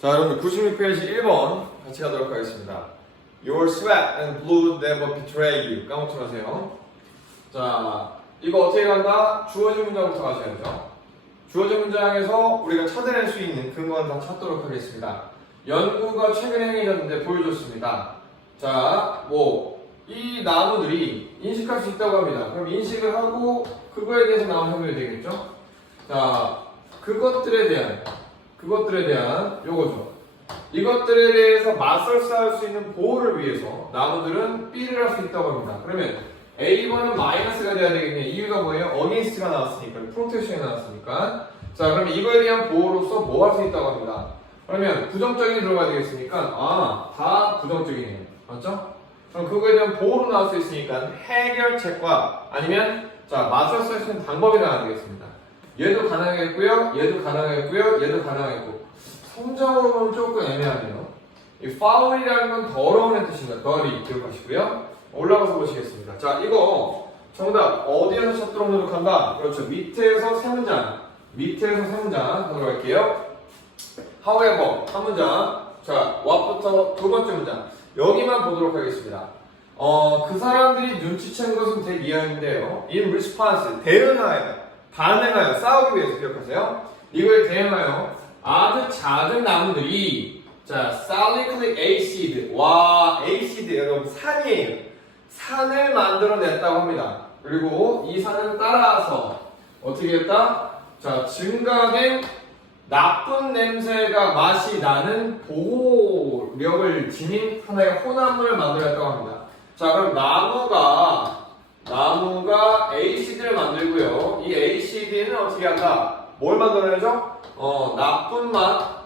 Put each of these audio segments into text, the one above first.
자, 여러분 96페이지 1번 같이 가도록 하겠습니다. Your sweat and blood never betray you. 까먹지 마세요. 자, 이거 어떻게 간다? 주어진 문장부터 가셔야죠. 주어진 문장에서 우리가 찾아낼 수 있는 근거는 다 찾도록 하겠습니다. 연구가 최근에 행해졌는데 보여줬습니다. 자, 뭐, 이 나무들이 인식할 수 있다고 합니다. 그럼 인식을 하고 그거에 대해서 나온 확률이 되겠죠? 자, 그것들에 대한, 그것들에 대한 요거죠. 이것들에 대해서 맞설싸할 수 있는 보호를 위해서 나무들은 B를 할 수 있다고 합니다. 그러면 A번은 마이너스가 돼야 되겠네요. 이유가 뭐예요? 어게인스트가 나왔으니까, 프로텍션이 나왔으니까. 자, 그러면 이거에 대한 보호로서 뭐 할 수 있다고 합니다. 그러면 부정적인 들어가야 되겠으니까, 아, 다 부정적이네요. 맞죠? 그럼 그거에 대한 보호로 나올 수 있으니까 해결책과 아니면 자, 맞설쌀 수 있는 방법이 나와야 되겠습니다. 얘도 가능하겠고요, 얘도 가능하겠고요, 얘도 가능하겠고. 성장으로 보면 조금 애매하네요. 이 foul이라는 건 더러운 뜻입니다. 더리 기억하시고요. 올라가서 보시겠습니다. 자, 이거 정답 어디에서 찾도록 노력한다? 그렇죠. 밑에서 세 문장. 밑에서 세 문장 할게요. however 한 문장. 자, what부터 두 번째 문장. 여기만 보도록 하겠습니다. 어, 그 사람들이 눈치챈 것은 대미안인데요. in response 대응하여 반응하여 싸우기 위해서 기억하세요. 이거에 대응하여 아주 작은 나무들이 자, salically acid. 와, acid 여러분 산이에요. 산을 만들어냈다고 합니다. 그리고 이 산을 따라서 어떻게 했다? 자, 증가된 나쁜 냄새가 맛이 나는 보호력을 지닌 하나의 혼합물을 만들었다고 합니다. 자, 그럼 나무가 나무가 ACD를 만들고요. 이 ACD는 어떻게 한다? 뭘 만들어내죠? 어, 나쁜 맛,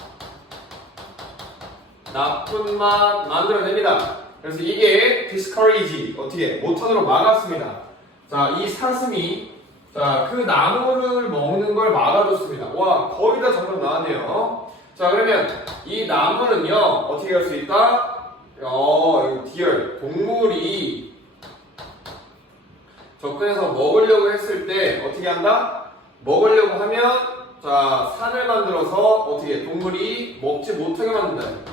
나쁜 맛 만들어냅니다. 그래서 이게 discourage 어떻게 못하도록 막았습니다. 자, 이 사슴이 자, 그 나무를 먹는 걸 막아줬습니다. 와, 거의 다 정답 나왔네요. 자, 그러면 이 나무는요, 어떻게 할 수 있다? 어, 디얼. 동물이 접근해서 먹으려고 했을 때 어떻게 한다? 먹으려고 하면, 자, 산을 만들어서 어떻게 동물이 먹지 못하게 만든다.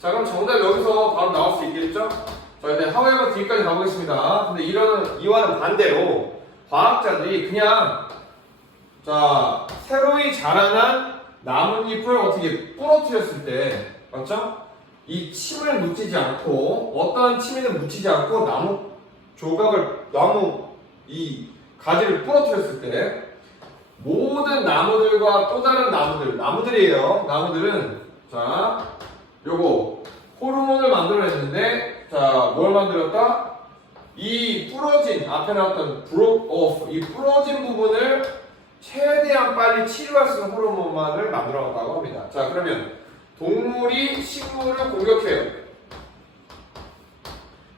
자, 그럼 정답 여기서 바로 나올 수 있겠죠? 자, 일단 하웨이버 뒤까지 가보겠습니다. 근데 이런, 이와는 반대로, 과학자들이 그냥 자 새로이 자라난 나뭇잎을 어떻게 부러뜨렸을 때 맞죠? 이 침을 묻히지 않고 어떠한 침에는 묻히지 않고 나무 조각을 나무 이 가지를 부러뜨렸을 때 모든 나무들과 또 다른 나무들 나무들이에요 나무들은 자 요거 호르몬을 만들어냈는데 자 뭘 만들었다? 이 부러진 앞에 나왔던 broke off 이 부러진 부분을 최대한 빨리 치료할 수 있는 호르몬만을 만들어놨다고 합니다. 자 그러면 동물이 식물을 공격해요.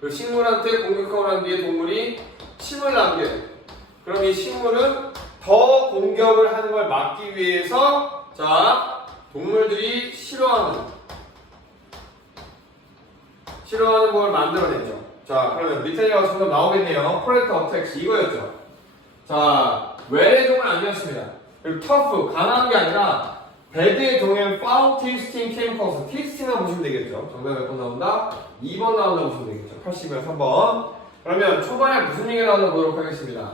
그 식물한테 공격하고 난 뒤에 동물이 침을 남겨요. 그럼 이 식물은 더 공격을 하는 걸 막기 위해서 자 동물들이 싫어하는 싫어하는 걸 만들어내죠. 자, 그러면 가서 정답 나오겠네요. 프레터 어택스 이거였죠. 자, 외래 종은 아니었습니다. 그리고 터프, 강한 게 아니라 배드의 종은 파운 티스팅 캠퍼스 티스팅을 보시면 되겠죠. 정답 몇 번 나온다? 2번 나온다 보시면 되겠죠. 80면 3번. 그러면 초반에 무슨 얘기가 나오나 보도록 하겠습니다.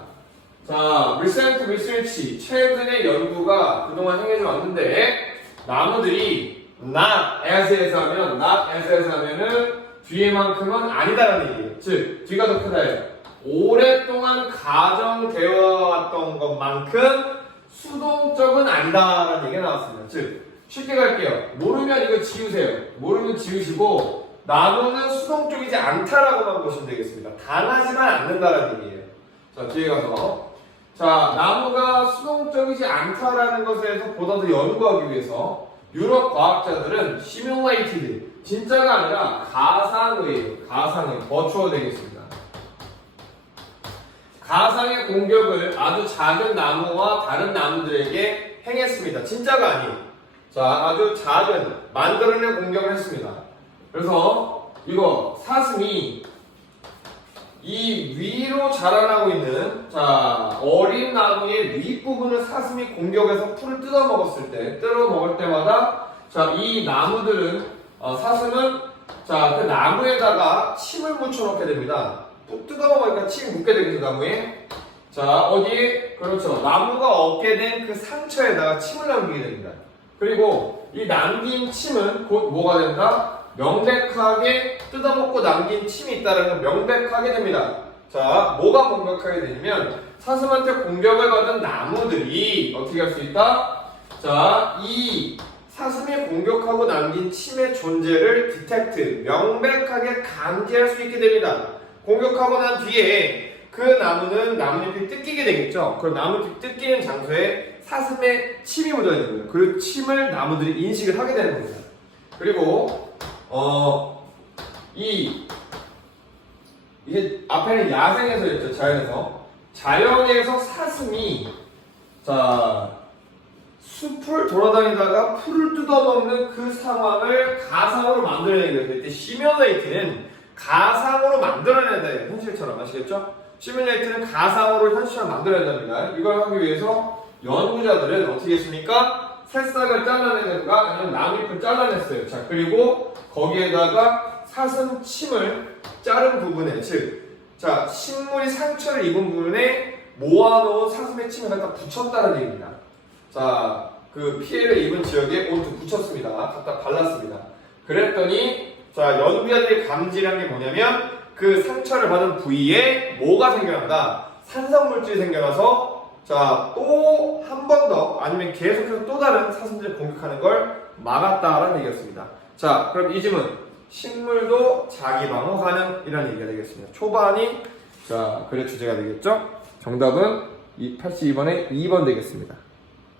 자, recent research 최근의 연구가 그동안 행해져 왔는데 나무들이 not as에서 하면 not as에서 하면은 뒤에만큼은 아니다라는 얘기예요. 즉, 뒤가 더 크다예요. 오랫동안 가정되어 왔던 것만큼 수동적은 아니다라는 얘기가 나왔습니다. 즉, 쉽게 갈게요. 모르면 이거 지우세요. 모르면 지우시고, 나무는 수동적이지 않다라고만 보시면 되겠습니다. 당하지만 않는다라는 얘기예요. 자, 뒤에 가서. 자, 나무가 수동적이지 않다라는 것에서 보다 더 연구하기 위해서 유럽 과학자들은 simulated, 진짜가 아니라 가상의예요. 가상의, 버추어 되겠습니다. 가상의 공격을 아주 작은 나무와 다른 나무들에게 행했습니다. 진짜가 아니에요. 자, 아주 작은, 만들어낸 공격을 했습니다. 그래서 이거 사슴이 이 위로 자라나고 있는 자 어린 나무의 윗부분을 사슴이 공격해서 풀을 뜯어 먹었을 때 뜯어 먹을 때마다 자, 이 나무들은, 어, 사슴은, 자, 그 나무에다가 침을 묻혀 놓게 됩니다. 뚝 뜯어먹으니까 침 묻게 되겠죠, 나무에. 자, 어디에? 그렇죠. 나무가 얻게 된 그 상처에다가 침을 남기게 됩니다. 그리고 이 남긴 침은 곧 뭐가 된다? 명백하게 뜯어먹고 남긴 침이 있다는 걸 명백하게 됩니다. 자, 뭐가 명백하게 되냐면 사슴한테 공격을 받은 나무들이 어떻게 할 수 있다? 자, 이 사슴이 공격하고 남긴 침의 존재를 디텍트, 명백하게 감지할 수 있게 됩니다. 공격하고 난 뒤에 그 나무는 나뭇잎이 뜯기게 되겠죠. 그럼 나뭇잎 뜯기는 장소에 사슴의 침이 묻어야 거예요. 그 침을 나무들이 인식을 하게 되는 겁니다. 그리고 어, 이 이게 앞에는 야생에서 있죠. 자연에서 자연에서 사슴이 자 숲을 돌아다니다가 풀을 뜯어먹는 그 상황을 가상으로 만들어내는 거예요. 그때 시뮬레이트는 가상으로 만들어내야 돼요. 현실처럼 아시겠죠? 시뮬레이트는 가상으로 현실처럼 만들어야 됩니다. 이걸 하기 위해서 연구자들은 어떻게 했습니까? 새싹을 잘라내는가 아니면 나뭇잎을 잘라냈어요. 자 그리고 거기에다가 사슴 침을 자른 부분에 즉, 자 식물이 상처를 입은 부분에 모아놓은 사슴의 침을 갖다 붙였다는 얘기입니다. 자, 그 피해를 입은 지역에 온도 붙였습니다. 갖다 발랐습니다. 그랬더니 자 연구자들이 감지한 게 뭐냐면 그 상처를 받은 부위에 뭐가 생겨난다? 산성물질이 생겨나서 자 또 한 번 더 아니면 계속해서 또 다른 사슴들이 공격하는 걸 막았다라는 얘기였습니다. 자 그럼 이 질문 식물도 자기 방어 가능 이라는 얘기가 되겠습니다. 초반이 자 글의 주제가 되겠죠? 정답은 이 82번에 2번 되겠습니다.